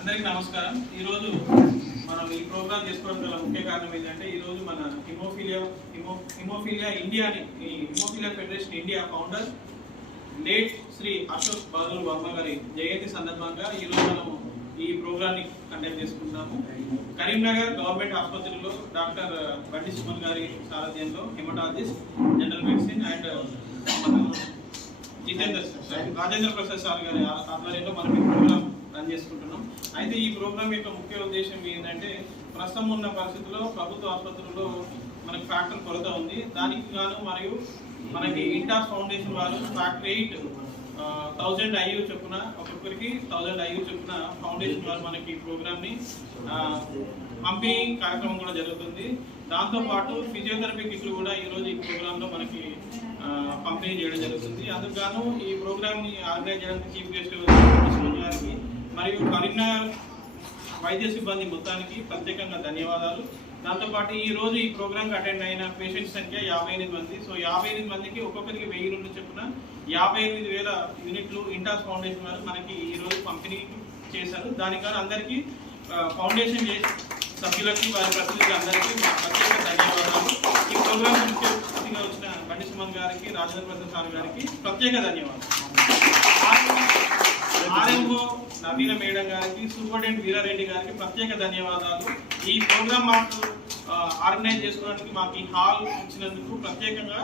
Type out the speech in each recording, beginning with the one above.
అందరికీ నమస్కారం. ఈరోజు మనం ఈ ప్రోగ్రామ్ చేసుకోవడం గల ముఖ్య కారణం ఏంటంటే ఈరోజు మన హిమోఫిలియా హిమో హిమోఫిలియా ఇండియాని ఈ haemophilia federation India founder late Shri Ashok Badul Varma గారి జయంతి సందర్భంగా ఈరోజు మనము ఈ ప్రోగ్రాన్ని కండక్ట్ చేసుకుంటాము కరీంనగర్ గవర్నమెంట్ ఆసుపత్రిలో డాక్టర్ బండి సుమన్ గారి సారథ్యంలో haematologist general medicine and Jitender sir Rajendra Prasad sir గారి ఆధ్వర్యంలో మనం ఈ ప్రోగ్రామ్ రన్ చేసుకుంటున్నాం అయితే ఈ ప్రోగ్రామ్ యొక్క ముఖ్య ఉద్దేశం ఏంటంటే ప్రస్తుతం ఉన్న పరిస్థితుల్లో ప్రభుత్వ ఆసుపత్రుల్లో మనకి ఫ్యాక్టర్ కొరత ఉంది. దానికి గాను మరియు మనకి ఇంటాస్ ఫౌండేషన్ వాళ్ళు ఫ్యాక్టరీ ఎయిట్ థౌజండ్ ఐయూ చొప్పున ఒక్కొక్కరికి థౌజండ్ ఐయూ చొప్పున ఫౌండేషన్ వాళ్ళు మనకి ఈ ప్రోగ్రామ్ని పంపిణీ కార్యక్రమం కూడా జరుగుతుంది. దాంతో పాటు ఫిజియోథెరపీ కిట్లు కూడా ఈ రోజు ఈ ప్రోగ్రాంలో మనకి పంపిణీ చేయడం జరుగుతుంది. అందుకు గాను ఈ ప్రోగ్రామ్ని ఆర్గనైజ్ చేయడానికి చీఫ్ గెస్ట్ మరియు కరీంనగర్ వైద్య సిబ్బంది మొత్తానికి ప్రత్యేకంగా ధన్యవాదాలు. దాంతోపాటు ఈ రోజు ఈ ప్రోగ్రాంకి అటెండ్ అయిన పేషెంట్ సంఖ్య యాభై ఎనిమిది మంది. సో యాభై ఎనిమిది మందికి ఒక్కొక్కరికి వెయ్యి రెండు చొప్పున యాభై ఎనిమిది వేల యూనిట్లు ఇంటాస్ ఫౌండేషన్ వారు మనకి ఈ రోజు పంపిణీ చేశారు. దానికి అందరికీ ఫౌండేషన్ సభ్యులకి వారి ప్రతినిధులు అందరికీ ప్రత్యేక ధన్యవాదాలు. ఈ ప్రోగ్రామ్ ముఖ్య అతిథిగా వచ్చిన బండి సుమన్ గారికి రాజేంద్ర ప్రసాద్ గారికి ప్రత్యేక ధన్యవాదాలు. నవీన మేడం గారికి సూపరింటెండెంట్ వీరారెడ్డి గారికి ప్రత్యేక ధన్యవాదాలు. ఈ ప్రోగ్రామ్ మాకు ఆర్గనైజ్ చేసుకోవడానికి మాకు ఈ హాల్ ఇచ్చినందుకు ప్రత్యేకంగా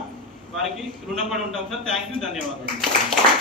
వారికి రుణపడి ఉంటాం సార్. థ్యాంక్ యూ ధన్యవాదాలు.